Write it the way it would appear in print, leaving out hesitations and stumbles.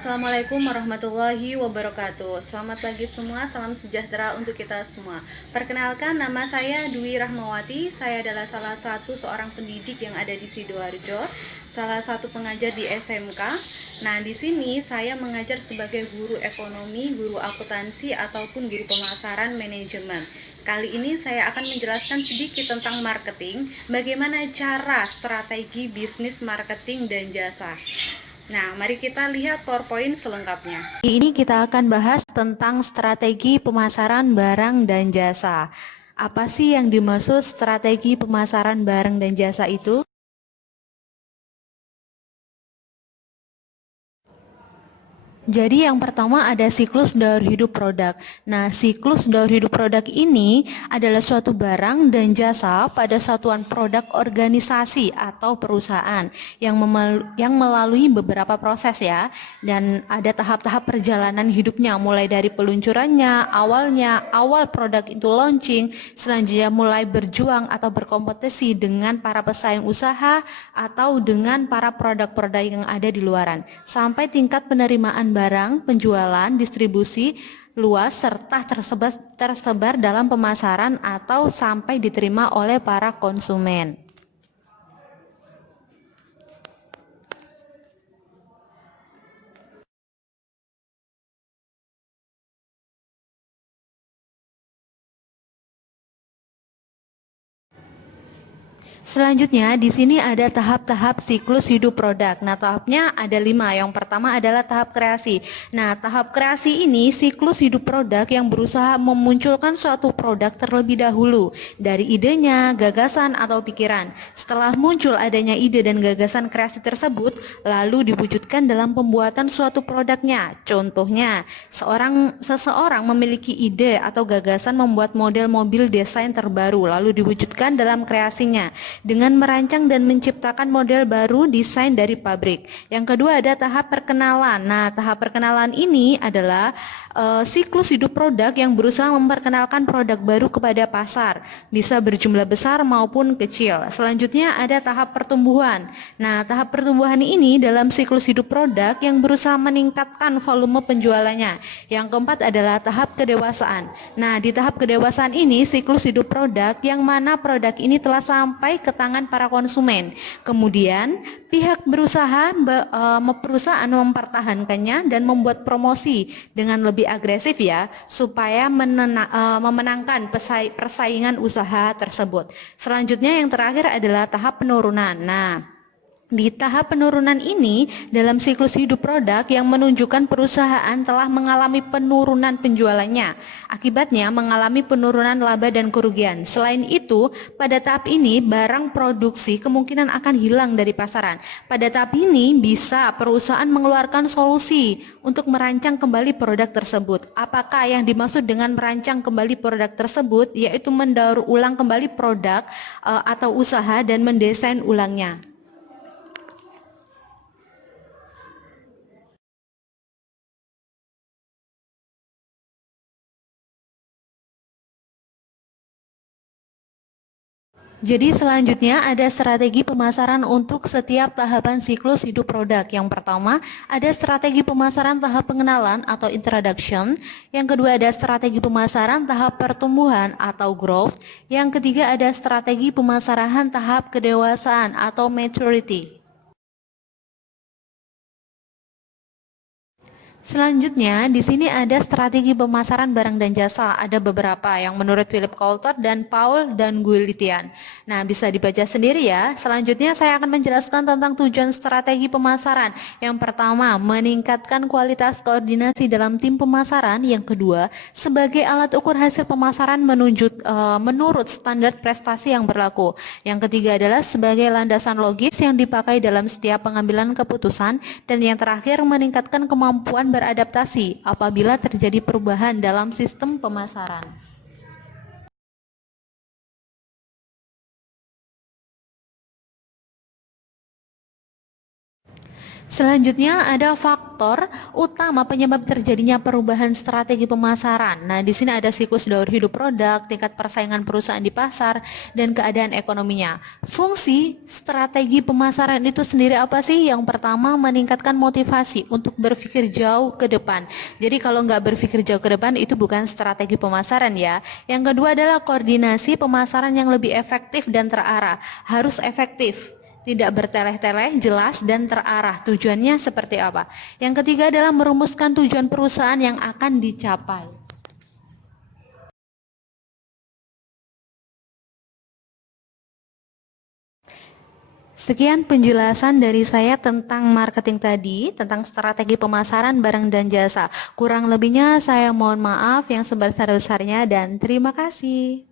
Assalamualaikum warahmatullahi wabarakatuh. Selamat pagi semua, salam sejahtera untuk kita semua. Perkenalkan, nama saya Dwi Rahmawati. Saya adalah salah satu seorang pendidik yang ada di Sidoarjo, salah satu pengajar di SMK. Nah, di sini saya mengajar sebagai guru ekonomi, guru akuntansi, ataupun guru pemasaran manajemen. Kali ini saya akan menjelaskan sedikit tentang marketing, bagaimana cara strategi bisnis marketing dan jasa. Nah, mari kita lihat PowerPoint selengkapnya. Ini kita akan bahas tentang strategi pemasaran barang dan jasa. Apa sih yang dimaksud strategi pemasaran barang dan jasa itu? Jadi yang pertama ada siklus daur hidup produk. Nah, siklus daur hidup produk ini adalah suatu barang dan jasa pada satuan produk organisasi atau perusahaan yang melalui beberapa proses ya. Dan ada tahap-tahap perjalanan hidupnya, mulai dari peluncurannya, awal produk itu launching, selanjutnya mulai berjuang atau berkompetisi dengan para pesaing usaha atau dengan para produk-produk yang ada di luaran, sampai tingkat penerimaan barang, penjualan, distribusi luas serta tersebar dalam pemasaran atau sampai diterima oleh para konsumen. Selanjutnya di sini ada tahap-tahap siklus hidup produk. Nah, tahapnya ada 5. Yang pertama adalah tahap kreasi. Nah, tahap kreasi ini siklus hidup produk yang berusaha memunculkan suatu produk terlebih dahulu dari idenya, gagasan atau pikiran. Setelah muncul adanya ide dan gagasan kreasi tersebut, lalu diwujudkan dalam pembuatan suatu produknya. Contohnya, seseorang memiliki ide atau gagasan membuat model mobil desain terbaru, lalu diwujudkan dalam kreasinya dengan merancang dan menciptakan model baru desain dari pabrik. Yang kedua ada tahap perkenalan. Nah, tahap perkenalan ini adalah siklus hidup produk yang berusaha memperkenalkan produk baru kepada pasar, bisa berjumlah besar maupun kecil. Selanjutnya ada tahap pertumbuhan. Nah, tahap pertumbuhan ini dalam siklus hidup produk yang berusaha meningkatkan volume penjualannya. Yang keempat adalah tahap kedewasaan. Nah, di tahap kedewasaan ini siklus hidup produk yang mana produk ini telah sampai ke tangan para konsumen. Kemudian pihak perusahaan mempertahankannya dan membuat promosi dengan lebih agresif ya, supaya memenangkan persaingan usaha tersebut. Selanjutnya yang terakhir adalah tahap penurunan. Nah, di tahap penurunan ini dalam siklus hidup produk yang menunjukkan perusahaan telah mengalami penurunan penjualannya. Akibatnya mengalami penurunan laba dan kerugian. Selain itu, pada tahap ini barang produksi kemungkinan akan hilang dari pasaran. Pada tahap ini bisa perusahaan mengeluarkan solusi untuk merancang kembali produk tersebut. Apakah yang dimaksud dengan merancang kembali produk tersebut? Yaitu mendaur ulang kembali produk atau usaha dan mendesain ulangnya. Jadi selanjutnya ada strategi pemasaran untuk setiap tahapan siklus hidup produk. Yang pertama ada strategi pemasaran tahap pengenalan atau introduction. Yang kedua ada strategi pemasaran tahap pertumbuhan atau growth. Yang ketiga ada strategi pemasaran tahap kedewasaan atau maturity. Selanjutnya, di sini ada strategi pemasaran barang dan jasa. Ada beberapa yang menurut Philip Coulter dan Paul dan Guilitian. Nah, bisa dibaca sendiri ya. Selanjutnya, saya akan menjelaskan tentang tujuan strategi pemasaran. Yang pertama, meningkatkan kualitas koordinasi dalam tim pemasaran. Yang kedua, sebagai alat ukur hasil pemasaran menurut standar prestasi yang berlaku. Yang ketiga adalah sebagai landasan logis yang dipakai dalam setiap pengambilan keputusan. Dan yang terakhir, meningkatkan kemampuan beradaptasi apabila terjadi perubahan dalam sistem pemasaran. Selanjutnya ada faktor utama penyebab terjadinya perubahan strategi pemasaran. Nah, di sini ada siklus daur hidup produk, tingkat persaingan perusahaan di pasar, dan keadaan ekonominya. Fungsi strategi pemasaran itu sendiri apa sih? Yang pertama, meningkatkan motivasi untuk berpikir jauh ke depan. Jadi kalau nggak berpikir jauh ke depan itu bukan strategi pemasaran ya. Yang kedua adalah koordinasi pemasaran yang lebih efektif dan terarah. Harus efektif, tidak berteleh-teleh, jelas dan terarah. Tujuannya seperti apa? Yang ketiga adalah merumuskan tujuan perusahaan yang akan dicapai. Sekian penjelasan dari saya tentang marketing tadi, tentang strategi pemasaran barang dan jasa. Kurang lebihnya saya mohon maaf yang sebesar-besarnya dan terima kasih.